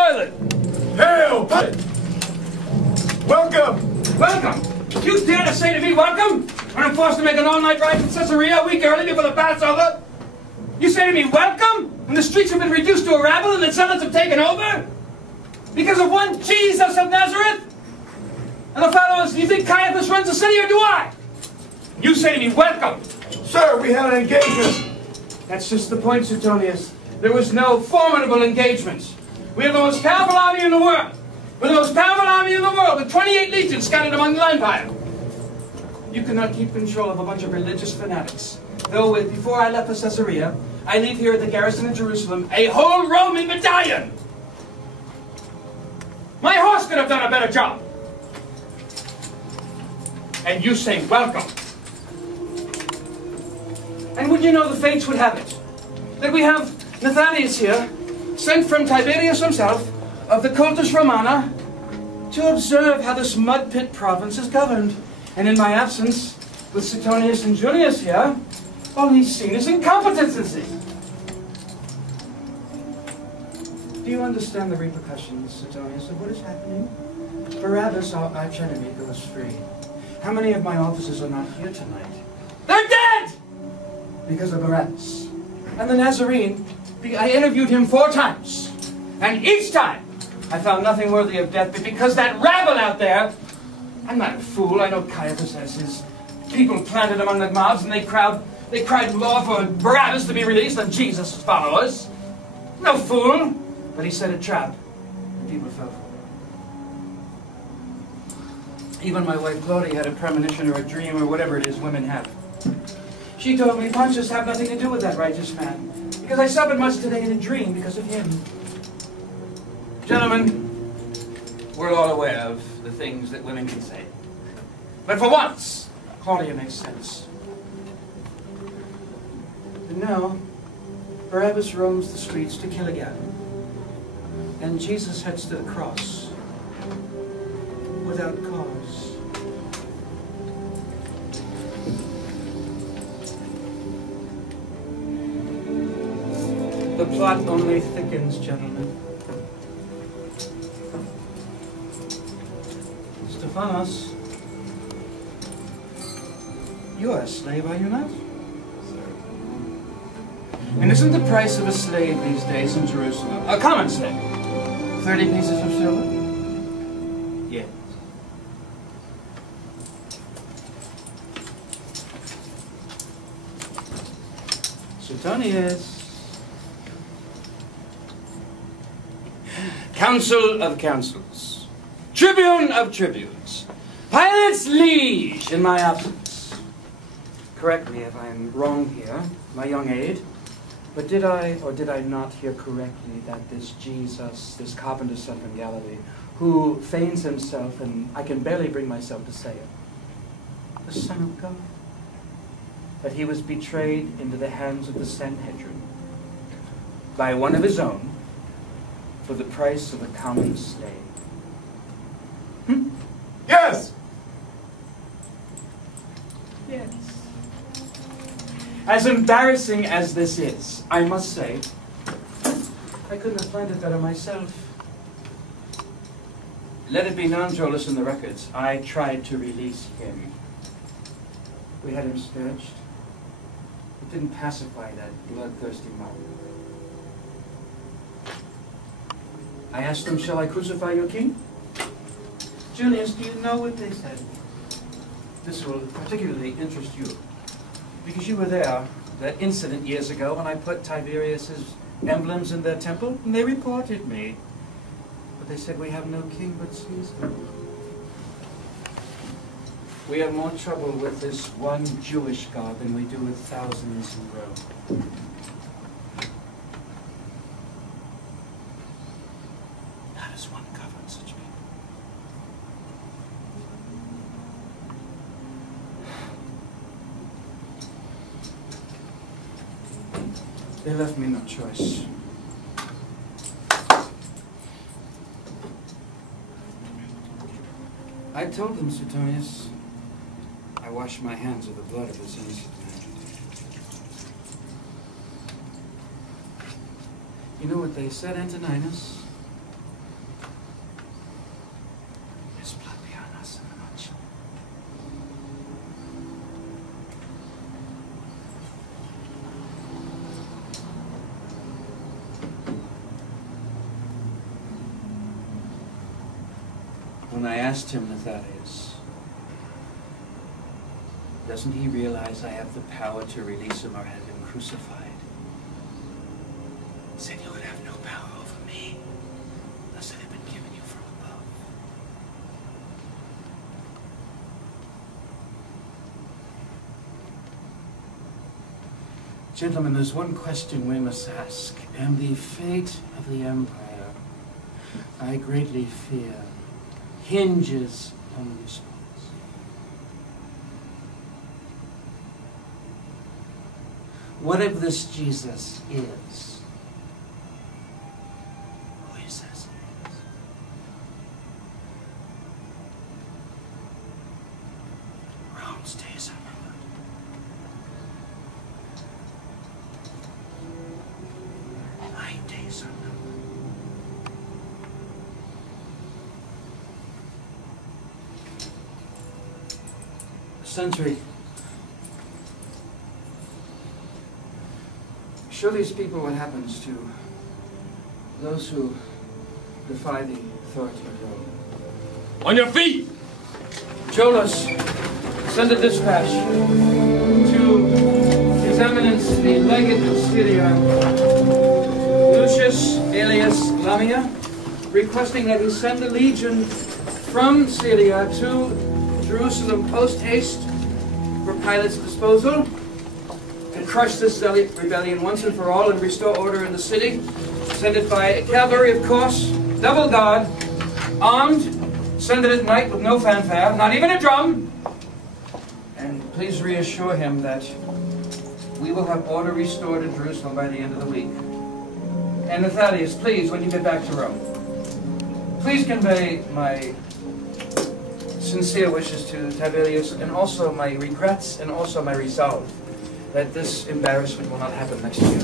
Pilate! Hail, Pilate! Welcome! Welcome! Do you dare to say to me welcome when I'm forced to make an all-night ride from Caesarea a week early before the Passover? You say to me welcome when the streets have been reduced to a rabble and the zealots have taken over? Because of one Jesus of Nazareth? And the fellows, do you think Caiaphas runs the city or do I? You say to me welcome! Sir, we had an engagement. That's just the point, Suetonius. There was no formidable engagement. We have the most powerful army in the world. We're the most powerful army in the world with 28 legions scattered among the empire. You cannot keep control of a bunch of religious fanatics. Though before I left for Caesarea, I leave here at the garrison in Jerusalem a whole Roman battalion. My horse could have done a better job. And you say welcome. And would you know the fates would have it that we have Nathanius here, sent from Tiberius himself, of the Cultus Romana, to observe how this mud pit province is governed. And in my absence, with Suetonius and Julius here, all he's seen is incompetency. Do you understand the repercussions, Suetonius, of what is happening? Barabbas, our archenemy, goes free. How many of my officers are not here tonight? They're dead! Because of Barabbas. And the Nazarene, I interviewed him 4 times. And each time, I found nothing worthy of death, but because that rabble out there, I'm not a fool, I know Caiaphas has his people planted among the mobs, and they cried law for Barabbas to be released on Jesus' followers. No fool, but he set a trap, and people fell for it. Even my wife Claudia had a premonition or a dream or whatever it is women have. She told me punches have nothing to do with that righteous man, because I suffered much today in a dream because of him. Gentlemen, we're all aware of the things that women can say. But for once, Claudia makes sense. And now, Barabbas roams the streets to kill again. And Jesus heads to the cross without cause. The plot only thickens, gentlemen. Stephanos, you are a slave, are you not? And isn't the price of a slave these days in Jerusalem, a common slave, 30 pieces of silver? Yes. Suetonius. Council of councils, tribune of tribunes, Pilate's liege in my absence. Correct me if I'm wrong here, my young aide, but did I or did I not hear correctly that this Jesus, this carpenter's son from Galilee, who feigns himself, and I can barely bring myself to say it, the Son of God, that he was betrayed into the hands of the Sanhedrin by one of his own, for the price of a common slave? Yes! Yes. As embarrassing as this is, I must say, I couldn't have planned it better myself. Let it be known, Jolas, in the records, I tried to release him. We had him scourged. It didn't pacify that bloodthirsty mob. I asked them, shall I crucify your king? Julius, do you know what they said? This will particularly interest you, because you were there, that incident years ago when I put Tiberius's emblems in their temple, and they reported me. But they said, we have no king but Caesar. We have more trouble with this one Jewish God than we do with thousands in Rome. How does one govern such people? They left me no choice. I told them, Suetonius, I wash my hands of the blood of this innocent man. You know what they said, Antoninus? when I asked him, Nathanius, doesn't he realize I have the power to release him or have him crucified? He said, you would have no power over me unless it had been given you from above. Gentlemen, there's one question we must ask, and the fate of the empire, I greatly fear, hinges on the response. What if this Jesus is who he says he is? Rome's days are numbered. My days are numbered. Century. Show these people what happens to those who defy the authority of Rome. On your feet! Jolas, send a dispatch to His Eminence the Legate of Syria, Lucius alias Lamia, requesting that he send a legion from Syria to Jerusalem post-haste for Pilate's disposal, and crush this rebellion once and for all and restore order in the city. Send it by cavalry, of course, double guard, armed. Send it at night with no fanfare, not even a drum. And please reassure him that we will have order restored in Jerusalem by the end of the week. And Nathanius, please, when you get back to Rome, please convey my sincere wishes to Tiberius, and also my regrets and also my resolve that this embarrassment will not happen next year.